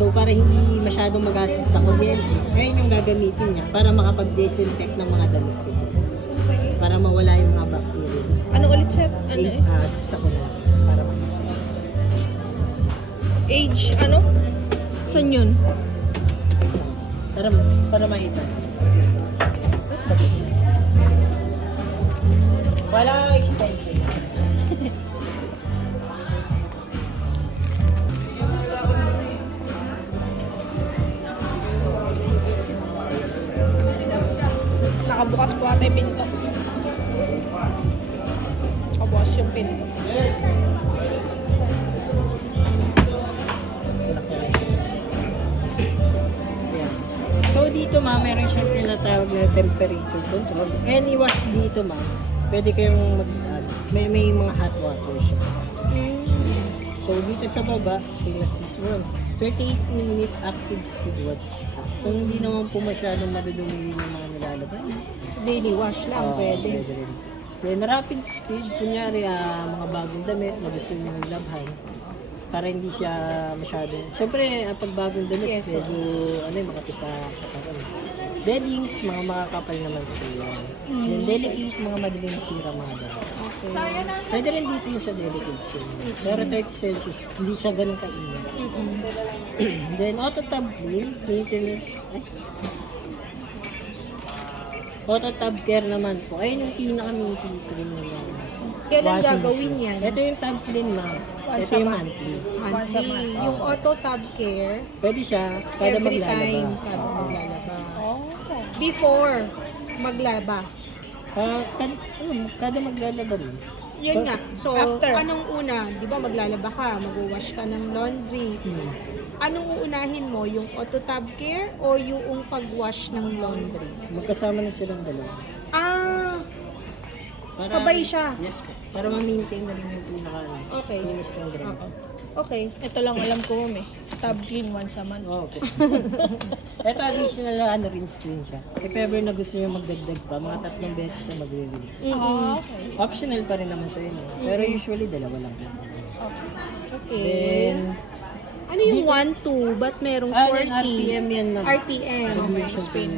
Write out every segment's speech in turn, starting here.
So para hindi masyadong magastos sa kuryente, ayun yung gagamitin niya para makapag-disinfect ng mga damit ko. Para mawala yung mga bacteria. Ano ulit, chef? Ano eh? Saksa ko na para makapag. Age, ano? Saan yun? Para makita. Wala kang extension. Nakabukas po ata yung pinto. Nakabukas yung pinto. So dito ma'am, meron siyang tinatawag na temperature control. Any wash dito ma'am, pwede kayong may mga hot water siya. So dito sa baba, same as this one, 28-minute active speed watch. Kung hindi naman po masyadong madudumi yung mga nilalaban. Daily wash lang, pwede. Rin. Then rapid speed, kunyari mga bagong damit na gusto nyo labhan. Para hindi siya masyadong... Siyempre, pag bagong damit, Yes, medyo makati sa katawan. Beddings, mga makakapal naman ito yan. Then delicate, mga madaling masira mga damit. Okay. Pwede rin dito yung sa delicate yun. Pero 30 Celsius, hindi siya ganun kainit. Then auto tab clean, maintenance... Auto tab care naman po. Ayun yung pinaka-maintenance rin naman. Kailan Washing gagawin machine. yan? Ito yung tab clean ma'am. Once Ito a yung month. monthly. Monthly. Yung auto tab care, Pwede siya kada every maglalaba. time kada maglalaba. Before maglaba. Kada maglalaba rin. Yun nga. So, After. anong una? Di ba maglalaba ka, mag-wash ka ng laundry. Anong uunahin mo? Yung auto tab care o yung pag-wash ng laundry? Magkasama na silang dalawa. Sabay siya. Yes po. Para ma-maintain na rin yung Okay. linis ng drain. Okay. Ito lang alam ko, tab clean once a month. Okay. Ito additional rinse din siya. If ever na gusto niyo magdagdag pa, mga 3 beses siya magre-rinse. Okay. Optional pa rin naman sa inyo. Pero usually dalawa lang. Okay. Then, Ano yung 1-2? Ba't merong 40? then RPM yan na. RPM. Regulation po yun.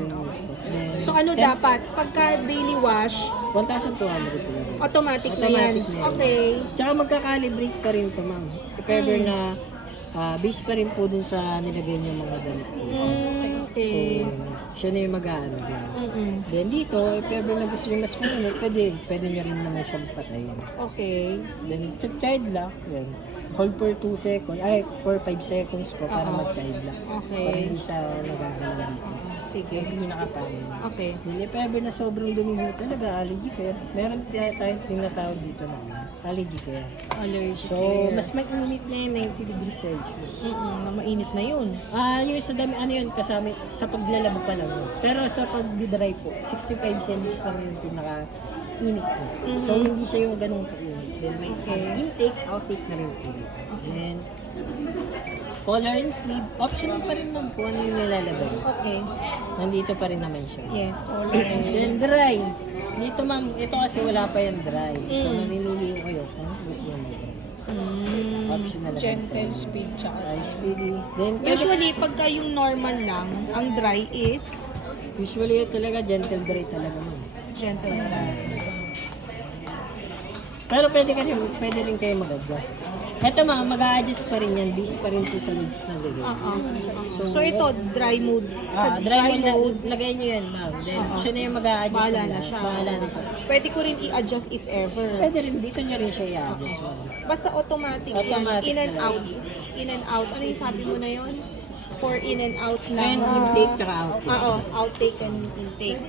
Then, So ano dapat? Pagka daily wash, 1,200 talaga. automatic na yan. Automatic na yan. Okay. Tsaka magka-calibrate pa rin ito, ma'am. If ever na base pa rin po dun sa nilagay niyo mga damit. Okay. So, siya na yung mag-aano din. Mm-mm. Then dito, if ever na gusto niyo mas mainit, pwede niyo rin naman siyang patayin. Okay. Then, child lock, yan. Hold for 2 seconds, for 5 seconds po para mag-child lock. Okay. Para hindi siya nagagalaw dito. Sige. Yung pinaka-panin. Okay. Then, if ever na sobrang dumi mo talaga, allergy care. Meron tayong tinatawag dito na allergy care. Allergy So, care. mas mainit na yun, 90 degrees Celsius. Na mainit na yun. Yung sa dami, yun, kasama sa paglalaba pa lang. Yun. Pero sa pag-dry po, 65 Celsius lang yung pinaka-init po. So, hindi siya yung ganun kainit. Then, may intake, outtake na rin po dito. Then, collar and sleeve, optional pa rin naman po ano yung nilalabay. Okay. Nandito pa rin naman siya. Yes. Then, dry. Dito ma'am, ito kasi wala pa yan dry. So, mamimili ko kayo kung gusto nyo mag-dry. Optional lang Gentle speed, tsaka speedy. Then, Usually, pagka yung normal lang, ang dry is usually talaga gentle dry talaga mo. gentle dry. Pero pwede rin kayo mag-adjust. Ito mag-a-adjust pa rin yan, based pa rin po sa needs na lagay. So, ito, dry mood. Sa Dry mode, lagay nyo yan ma'am. Then, siya na yung mag-a-adjust. Bahala na siya. Bahala na siya. Pwede ko rin i-adjust if ever. Pwede rin, dito nyo rin siya i-adjust ma'am. Basta automatic yan. Automatic In and na out. In and out. Ano yung sabi mo na yon? For in and out na. And intake tsaka outtake. Outtake and intake.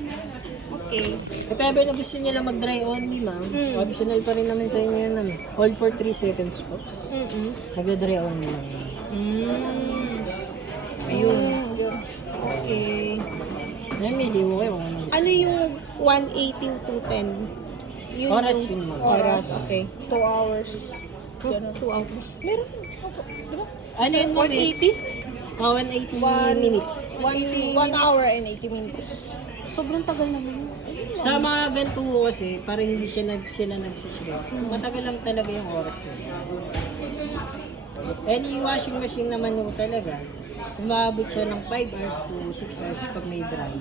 Okay. If ever na gusto nyo lang mag-dry only ma'am, optional pa rin naman sa inyo yan ma'am. Hold for 3 seconds po. Mag-dry only lang. Ayun. Okay. Namili mo kayo kung ano gusto. Ano yung 180 to 10? Yun Oras yung- yun ma'am. Oras. Okay. 2 hours. 2 hours. Meron. Di ba? Ano yun ma'am? 180? 180 minutes. 1 hour and 80 minutes. Sobrang tagal naman. Sa mga ganito kasi, parang hindi sila nagsishrink. Matagal lang talaga yung oras nila. Any washing machine naman mo talaga, umabot siya ng 5 hours to 6 hours pag may dry.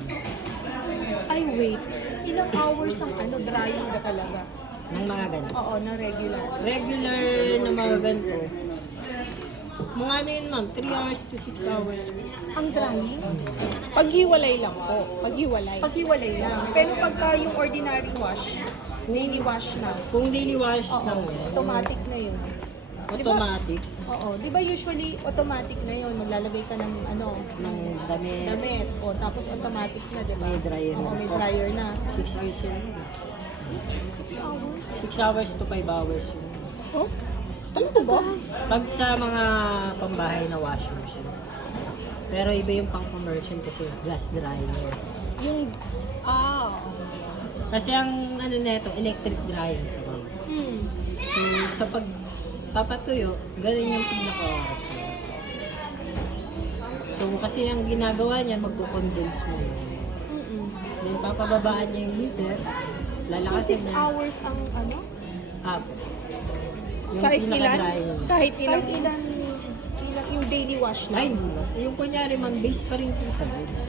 Ay, wait. Ilang hours ang drying ka talaga? Ng mga ganito. Oo, na regular. Regular na mga ganito, mga ano yun ma'am, 3 hours to 6 hours. Ang drying? Paghiwalay lang po. Paghiwalay. Paghiwalay lang. Pero pagka yung ordinary wash, daily wash na. Kung daily wash Oo, lang yan, automatic na yun. automatic, Oo, di ba usually automatic na yun? Maglalagay ka ng ng damit, damit. O, tapos automatic na, di ba? May dryer Oo, na. may dryer na. 6 hours yun. 6 hours to 5 hours yun. Oh? Talaga ba? Pag sa mga pambahay na washing machine. Pero iba yung pang commercial kasi gas dryer. Yung, Kasi ang ano neto, electric dryer. Hmm. So sa pagpapatuyo, ganun yung pinaka-oras. So kasi ang ginagawa niya, magko-condense mo. Mm-mm. Then papababaan niya yung heater, So, lalakasin 6 na hours ang up. Yung kahit ilan? pinaka-dryer. Kahit ilan? Kahit ilan yung daily wash Ay, lang? hindi na. Yung kunyari man, base pa rin po sa goods.